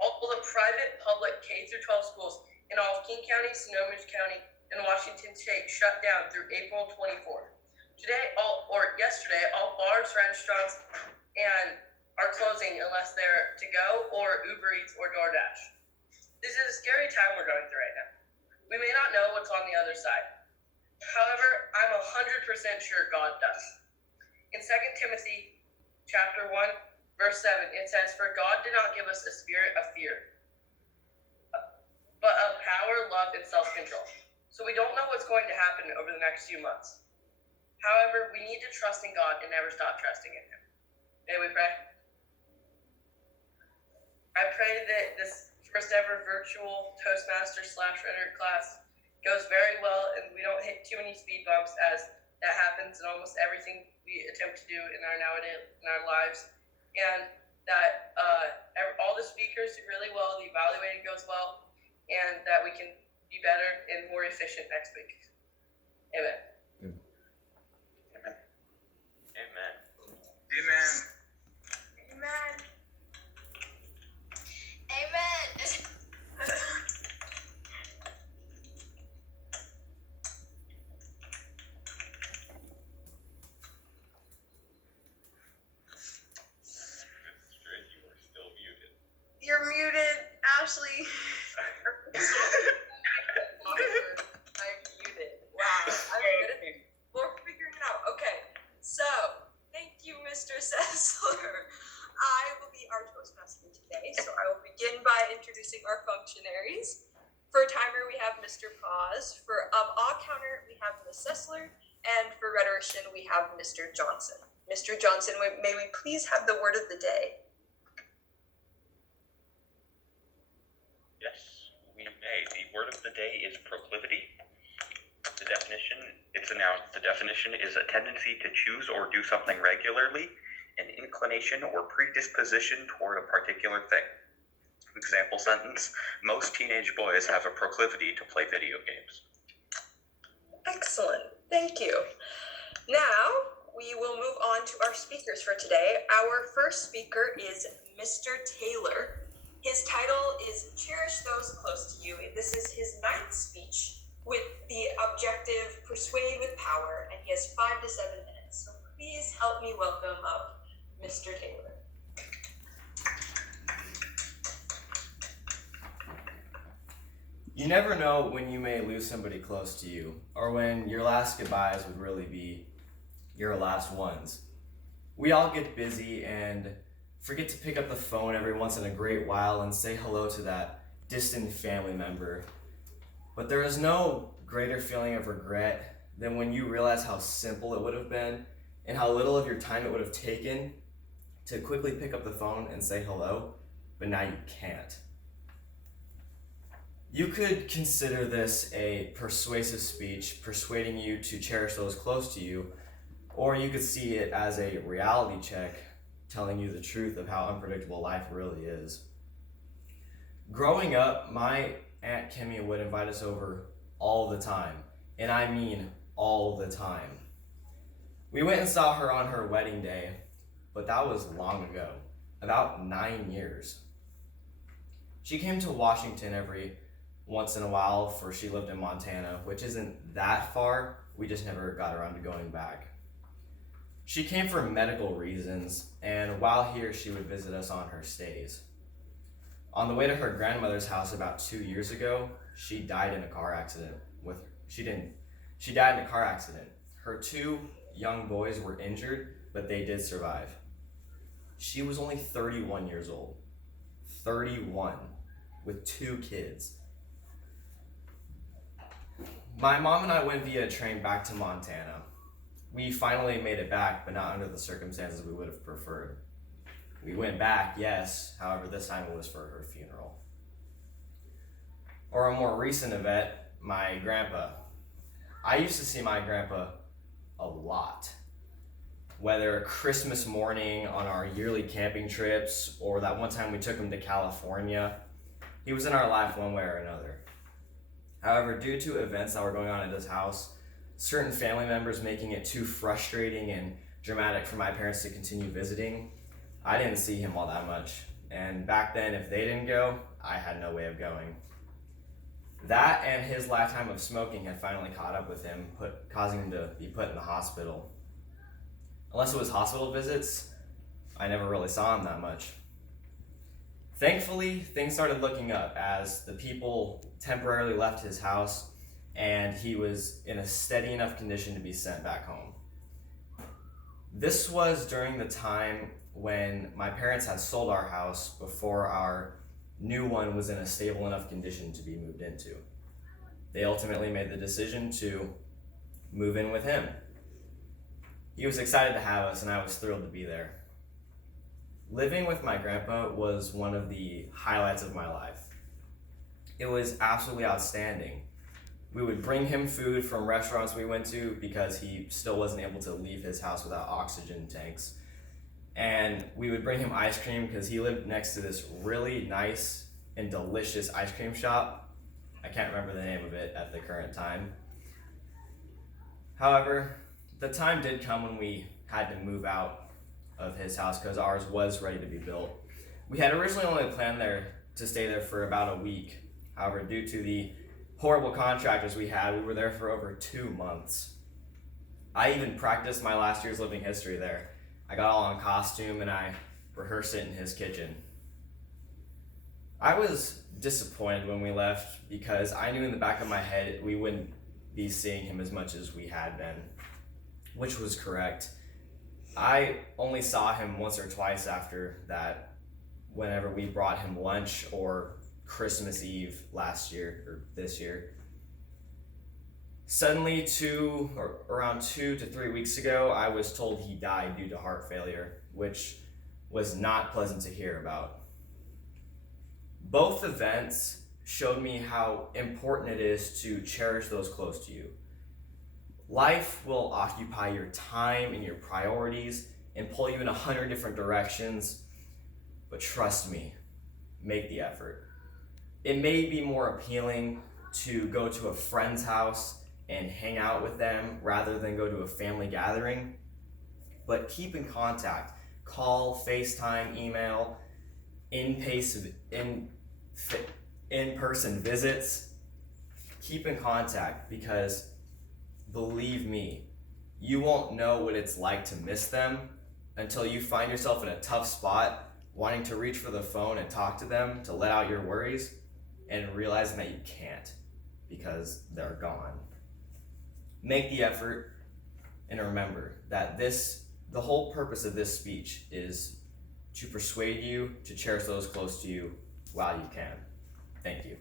all the private, public K-12 schools in all of King County, Sonoma County, and Washington State shut down through April 24th. Yesterday, all bars, restaurants, and are closing unless they're to go or Uber Eats or DoorDash. This is a scary time we're going through right now. We may not know what's on the other side. However, I'm 100% sure God does. In 2 Timothy chapter 1, verse 7, it says, "For God did not give us a spirit of fear, but of power, love, and self-control." So we don't know what's going to happen over the next few months. However, we need to trust in God and never stop trusting in Him. May we pray? I pray that this first ever virtual Toastmaster/rhetoric class goes very well and we don't hit too many speed bumps, as that happens in almost everything we attempt to do in our lives, and that all the speakers do really well, the evaluating goes well, and that we can be better and more efficient next week. Amen. Amen. Amen. Amen. Amen. Amen. You are still muted. You're muted, Ashley. I'm muted. Wow. I'm good at we're figuring it out. Okay. So, thank you, Mr. Sessler. I will be our Toastmaster today, so I will begin by introducing our functionaries. For timer, we have Mr. Paz. For awe counter, we have Ms. Sessler. And for rhetorician, we have Mr. Johnson. Mr. Johnson, may we please have the word of the day? Yes, we may. The word of the day is proclivity. The definition is a tendency to choose or do something regularly, an inclination or predisposition toward a particular thing. Example sentence: most teenage boys have a proclivity to play video games. Excellent. Thank you. Now, we will move on to our speakers for today. Our first speaker is Mr. Taylor. His title is Cherish Those Close to You. This is his 9th speech with the objective Persuade with Power, and he has 5 to 7 minutes. So please help me welcome up Mr. Taylor. You never know when you may lose somebody close to you, or when your last goodbyes would really be your last ones. We all get busy and forget to pick up the phone every once in a great while and say hello to that distant family member. But there is no greater feeling of regret than when you realize how simple it would have been and how little of your time it would have taken to quickly pick up the phone and say hello, but now you can't. You could consider this a persuasive speech, persuading you to cherish those close to you, or you could see it as a reality check, telling you the truth of how unpredictable life really is. Growing up, my Aunt Kimmy would invite us over all the time, and I mean all the time. We went and saw her on her wedding day, but that was long ago, about 9 years. She came to Washington every once in a while, for she lived in Montana, which isn't that far. We just never got around to going back. She came for medical reasons, and while here, she would visit us on her stays. On the way to her grandmother's house about 2 years ago, she died in a car accident She died in a car accident. Her 2 young boys were injured, but they did survive. She was only 31 years old. 31, with 2 kids. My mom and I went via train back to Montana. We finally made it back, but not under the circumstances we would have preferred. We went back, yes, however this time it was for her funeral. Or a more recent event, my grandpa. I used to see my grandpa a lot. Whether Christmas morning on our yearly camping trips, or that one time we took him to California, he was in our life one way or another. However, due to events that were going on at his house, certain family members making it too frustrating and dramatic for my parents to continue visiting, I didn't see him all that much and back then, if they didn't go, I had no way of going. That and his lifetime of smoking had finally caught up with him, causing him to be put in the hospital. Unless it was hospital visits, I never really saw him that much. Thankfully, things started looking up as the people temporarily left his house and he was in a steady enough condition to be sent back home. This was during the time when my parents had sold our house before our new one was in a stable enough condition to be moved into. They ultimately made the decision to move in with him. He was excited to have us and I was thrilled to be there. Living with my grandpa was one of the highlights of my life. It was absolutely outstanding. We would bring him food from restaurants we went to because he still wasn't able to leave his house without oxygen tanks. And we would bring him ice cream because he lived next to this really nice and delicious ice cream shop. I can't remember the name of it at the current time. However, the time did come when we had to move out of his house because ours was ready to be built. We had originally only planned to stay there for about a week. However, due to the horrible contractors we had, we were there for over 2 months. I even practiced my last year's living history there. I got all in costume and I rehearsed it in his kitchen. I was disappointed when we left because I knew in the back of my head we wouldn't be seeing him as much as we had been, which was correct. I only saw him once or twice after that, whenever we brought him lunch or Christmas Eve last year or this year. Suddenly, around 2 to 3 weeks ago, I was told he died due to heart failure, which was not pleasant to hear about. Both events showed me how important it is to cherish those close to you. Life will occupy your time and your priorities and pull you in 100 different directions, but trust me, make the effort. It may be more appealing to go to a friend's house and hang out with them rather than go to a family gathering, but keep in contact. Call, FaceTime, email, in-person visits. Keep in contact because believe me, you won't know what it's like to miss them until you find yourself in a tough spot, wanting to reach for the phone and talk to them to let out your worries, and realizing that you can't because they're gone. Make the effort, and remember that the whole purpose of this speech is to persuade you to cherish those close to you while you can. Thank you.